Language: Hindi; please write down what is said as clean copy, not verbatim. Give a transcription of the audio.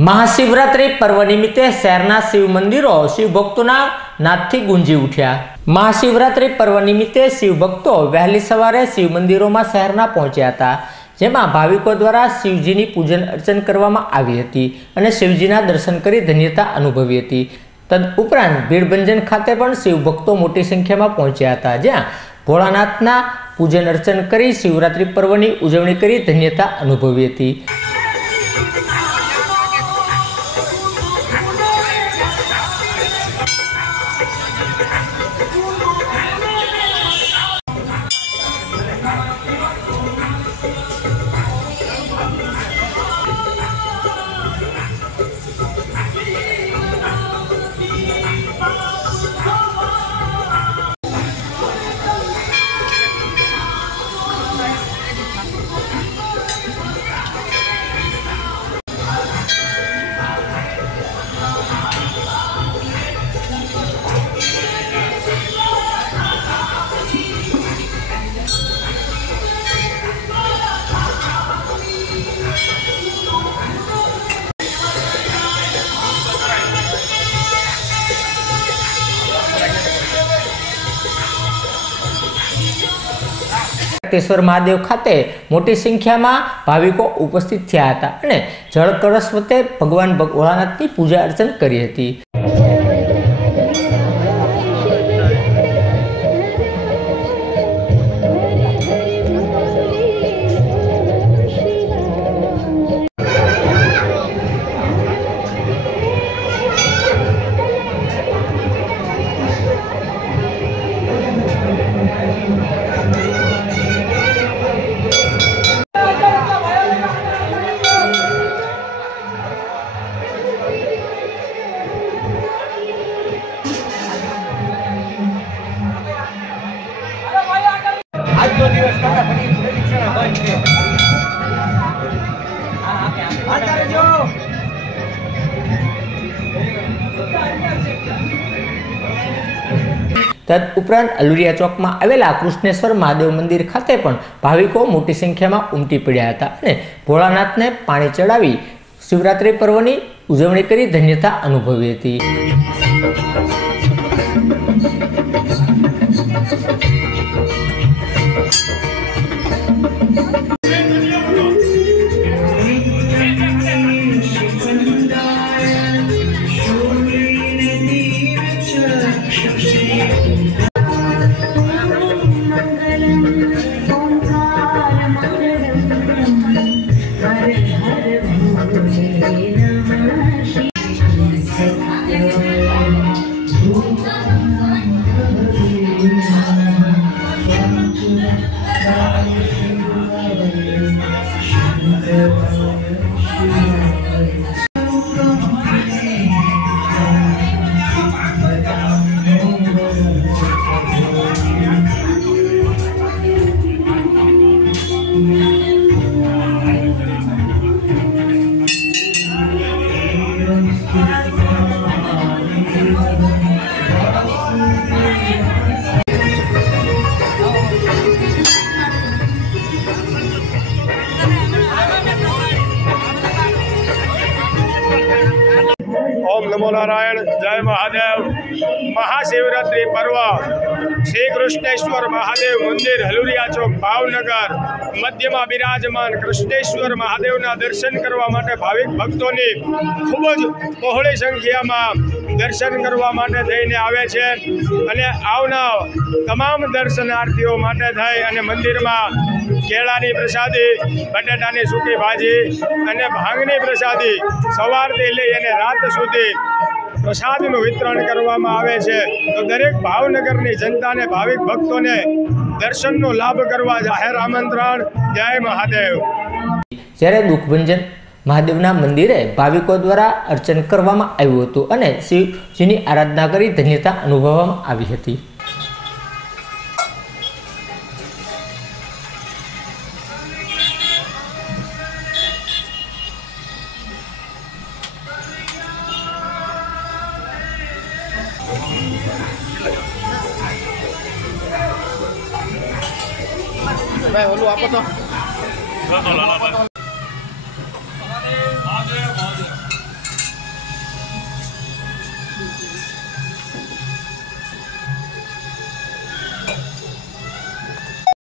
महाशिवरात्रि पर्व निमित्ते शहरना शिव मंदिरों शिव भक्तों नादथी गूंजी उठ्या। महाशिवरात्रि पर्व निमित्ते शिव भक्तों वहेली सवारे शिव मंदिरों में शहरना पहुंच्या था, जेमां भाविकों द्वारा शिवजीनी पूजन अर्चन करवामां आवी हती अने शिवजीना दर्शन करी धन्यता अनुभवी हती। तदुपरांत भीड़भंजन खाते पण शिव भक्तों मोटी संख्या में पहुंच्या था, ज्यां भोळानाथना पूजन अर्चन करी शिवरात्रि पर्वनी उजवणी करी धन्यता अनुभवी हती। तेश्वर महादेव खाते मोटी संख्या में भाविकों उपस्थित थया हता अने जल कलश वते भगवान भोळानाथनी पूजा अर्चन करी हती। तदुपरांत अलुरिया चौक में आवेला कृष्णेश्वर महादेव मंदिर खाते पण भाविकों मोटी संख्या में उमटी पड्या हता अने भोळानाथने पाणी चढ़ावी शिवरात्रि पर्वनी उजवणी करी धन्यता अनुभवी हती। ओम नमो नारायण। जय महादेव। महाशिवरात्रि पर्व श्री कृष्णेश्वर महादेव मंदिर हलुरिया चौक भावनगर मध्य में विराजमान कृष्णेश्वर महादेव दर्शन करवा माटे भाविक भक्तों की खूबज बहोળી संख्या में दर्शन करवा माटे थईने आवे छे अने आवनार तमाम दर्शनार्थीओ माटे थई अने मंदिर में केळानी प्रसादी, बटाटानी सूकी भाजी अने भांगनी प्रसादी सवारथी लई अने रात सुधी प्रसादનું વિતરણ કરવામાં આવે છે। તો દરેક ભાવનગરની જનતાને ભાવિક ભક્તોને દર્શનનો લાભ કરવા જાહેર આમંત્રણ। જય મહાદેવ। જ્યારે દુઃખભંજન મહાદેવના મંદિરે ભાવિકો દ્વારા અર્ચન કરવામાં આવ્યું હતું અને શિવજીની આરાધના કરી ધન્યતા અનુભવવામાં આવી હતી। ભાઈ ઓલું આપો તો